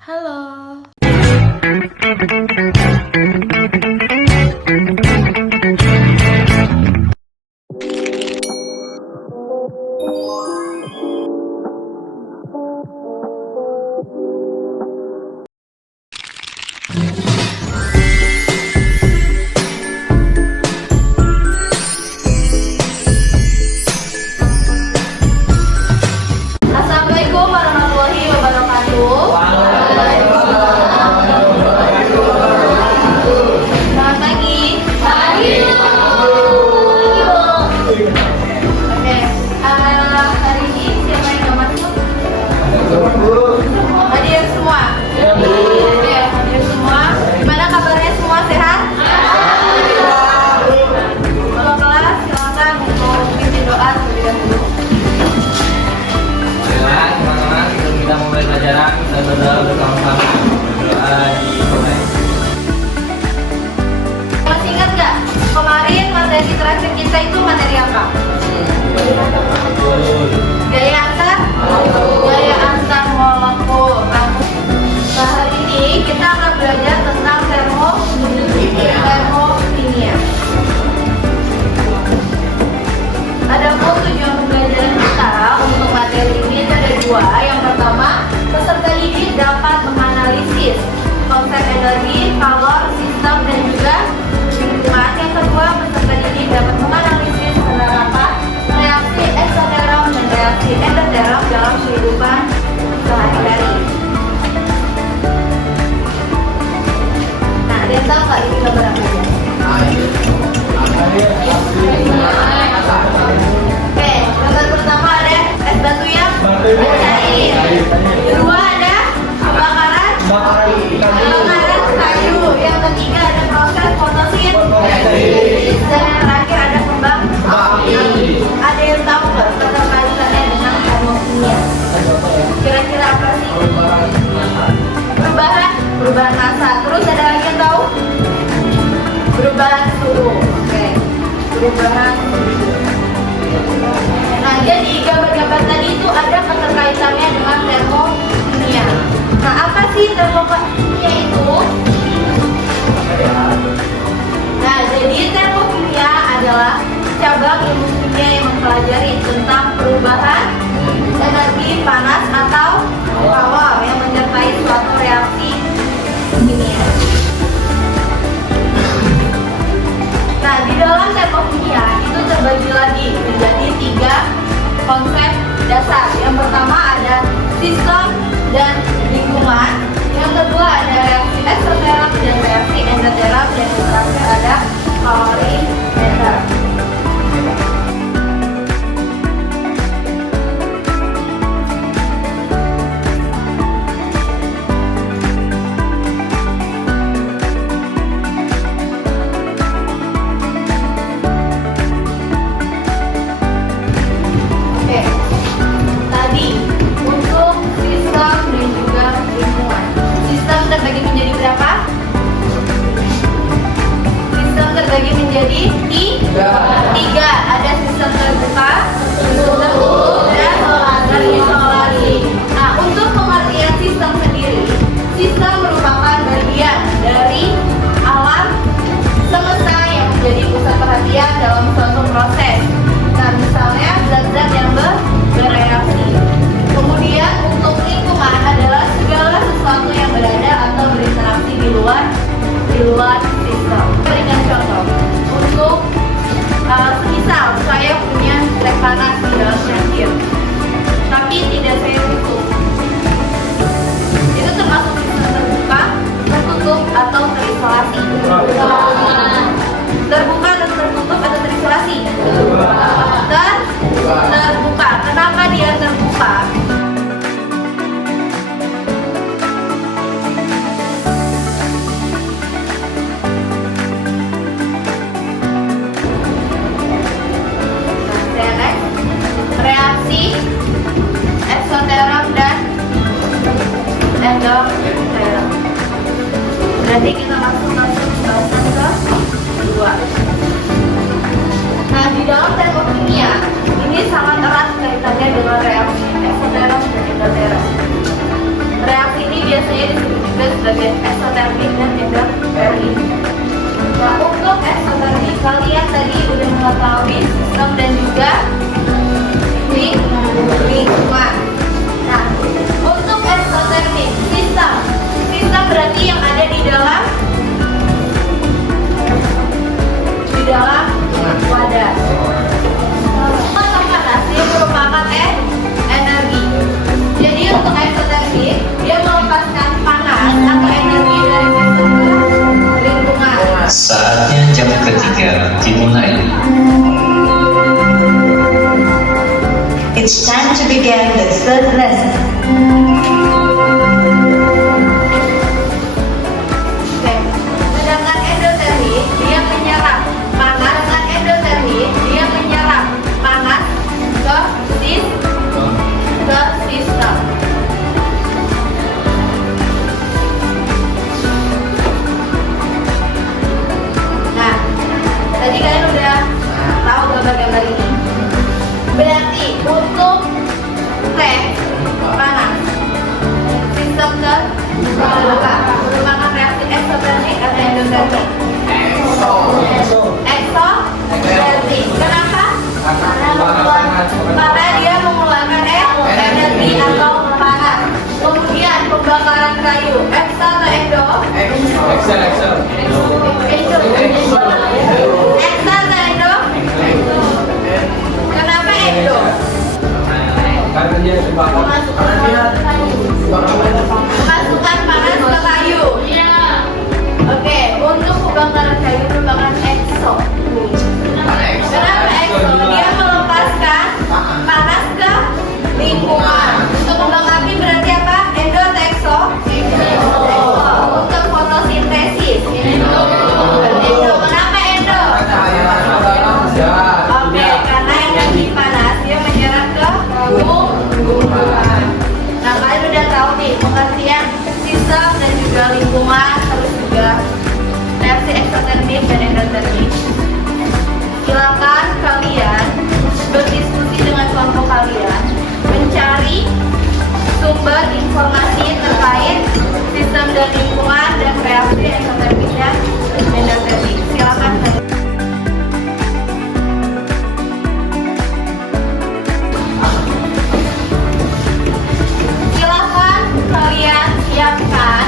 Halo. Assalamualaikum warahmatullahi wabarakatuh. Selamat pagi. Pagi. Oke. Hari ini siapa yang nggak masuk? Hadir semua. Oke, hadir semua. Gimana kabarnya semua, sehat? Kalau kelas silakan untuk pimpin doa terlebih dahulu. Baiklah teman-teman, sebelum kita mulai pelajaran, kita berdoa bersama-sama. Berdoa dimulai. Masih ingat nggak? Kemarin materi terakhir kita itu materi apa? Gaya antar? Gaya antar molekul. Nah, hari ini kita akan belajar tentang termokimia. Adapun tujuan pembelajaran kita untuk materi ini ada dua. Yang pertama, peserta didik dapat menganalisis konsep energi, kalor, sistem, dan juga lingkungan. Yang kedua, peserta didik dapat menganalisis penerapan reaksi eksoterm dan reaksi endoterm dalam kehidupan sehari-hari. Nah, ada yang tahu nggak ini gambar apa aja? Oke, gambar pertama ada es batu yang cair. Kedua ada bakaran kayu. Yang ketiga ada proses fotosintesis. Dan yang terakhir ada kembang api. Ada yang tahu nggak keterkaitannya dengan termokimia? Kira-kira apa sih? Perubahan massa. Terus ada lagi yang tahu? Perubahan suhu. Oke. Perubahan suhu. Nah, jadi gambar-gambar tadi itu ada keterkaitannya dengan termokimia. Nah, apa sih termokimia itu? Nah, jadi termokimia adalah cabang ilmu kimia yang mempelajari tentang perubahan energi panas atau kalor yang menyertai suatu reaksi kimia. Nah, di dalam termokimia itu terbagi lagi menjadi 3 konsep dasar. Yang pertama ada sistem dan lingkungan. Yang kedua ada reaksi eksoterm dan reaksi endoterm. Dan yang terakhir ada kalorimeter. Oke, tadi untuk sistem dan juga lingkungan. Sistem terbagi menjadi berapa? Sistem terbagi menjadi 3. Ada sistem terbuka, sistem tertutup, dan terisolasi. Nah, untuk pengertian sistem sendiri, sistem merupakan bagian dari alam semesta yang menjadi pusat perhatian dalam suatu proses. Nah, misalnya zat-zat yang bereaksi. Kemudian untuk lingkungan adalah segala sesuatu yang berada atau berinteraksi di luar sistem. Berikan contoh. Untuk misal saya punya teh panas di dalam cangkir, tapi tidak saya tutup. Itu termasuk sistem terbuka, tertutup, atau terisolasi. Terbuka atau tertutup atau terisolasi? Terbuka. Kenapa dia terbuka? Reaksi eksoterm dan endoterm. Berarti kita langsung bahasan kedua. Nah, di dalam termokimia ini sangat erat kaitannya dengan reaksi eksoterm dan endoterm. Reaksi ini biasa biasanya disebut juga sebagai eksotermik dan endotermik. Nah, untuk eksotermik kalian tadi udah mengetahui sistem dan juga lingkungan. Nah, untuk eksotermik sistem berarti yang ada di dalam wadah. Sistem panas dia merupakan energi. Jadi untuk eksotermik dia melepaskan panas atau energi dari sistem ke lingkungan. Saatnya jam ketiga dimulai. It's time to begin the third lesson. Oke. Sedangkan endotermik dia menyerap panas. Sedangkan endotermik dia menyerap panas ke sistem. Nah, tadi kalian udah tahu gambar-gambar ini. Berarti untuk teh panas sistem terbuka merupakan reaksi eksotermik atau endotermik? Eksotermik. Kenapa? Karena dia mengeluarkan energi atau panas. Kemudian pembakaran kayu ekso atau endo? Excel. Endo. Ekso atau endo? Kenapa endo? Karena dia terbakar. Memasukkan panas ke kayu. Iya. Oke, untuk pembakaran kayu merupakan ekso. Kenapa ekso? Dia melepaskan panas ke lingkungan. Untuk kembang api berarti apa? Endo atau ekso? Untuk fotosintesis. Endo. Kenapa endo? Oke, karena energi panas dia menyerap ke lingkungan. Nah, kalian udah tahu nih pengertian sistem dan juga lingkungan, terus juga reaksi eksotermik dan endotermik. Silakan kalian berdiskusi dengan kelompok kalian, mencari sumber informasi terkait sistem dan lingkungan dan reaksi eksotermik dan endotermik. Silakan kalian. Silakan kalian siapkan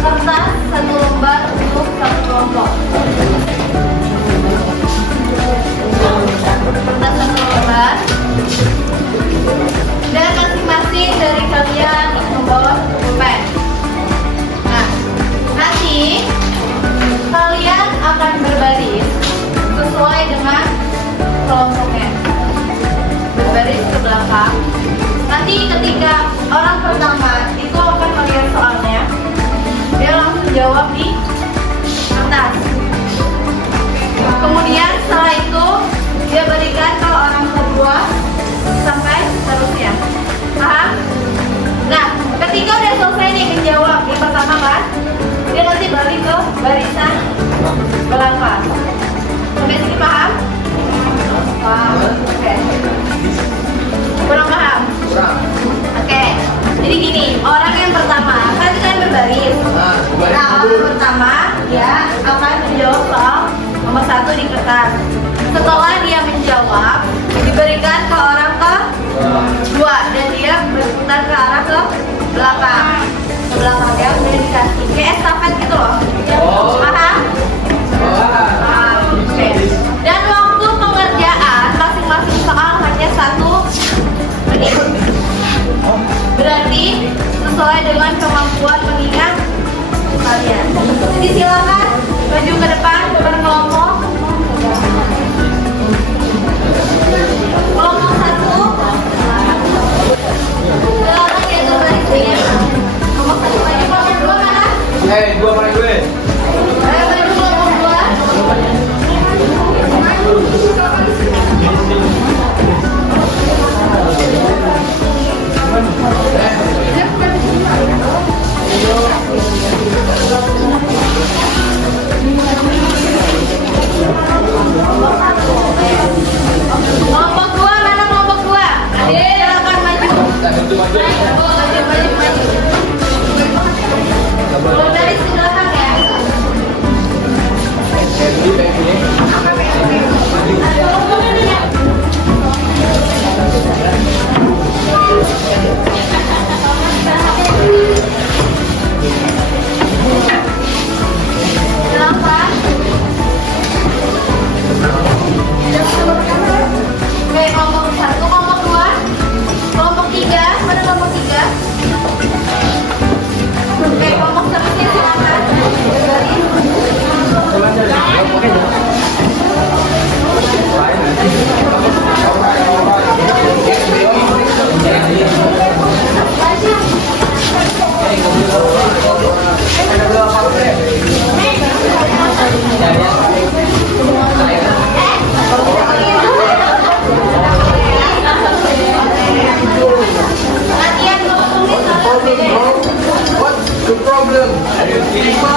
kertas satu lembar untuk satu kelompok. Kertas satu lembar. Dan masing-masing dari kalian membawa pulpen. Nah, nanti kalian akan berbaris sesuai dengan kelompoknya. Berbaris ke belakang. Nanti ketika orang pertama itu akan melihat soalnya, dia langsung jawab di atas. Kemudian setelah itu dia berikan ke orang kedua sampai seterusnya. Paham? Nah, ketika udah selesai nih menjawab yang pertama kan, dia nanti balik ke barisan belakang. Sampai sini paham? Paham? Oke. Kurang paham? Oke. Jadi gini, orang yang pertama kan kalian berbaris. Nah, orang yang pertama dia akan menjawab soal nomor 1 di kertas. Setelah dia menjawab, diberikan ke orang kedua dan dia berputar ke arah ke belakang. Ke belakang ya, udah dikasih. Kayak estafet gitu loh. Paham? Paham. Oke. Dan waktu pengerjaan masing-masing soal hanya 1 menit. Berarti sesuai dengan kemampuan mengingat kalian. Jadi silakan maju ke depan berkelompok. Kelompok 1. Silakan diatur barisnya. Kelompok 1 maju. Kelompok 2 mana? Dua paling gue. Ayo maju kelompok 2. Kelompok 2 mana kelompok 2? Adik, silakan maju. Maju. problem.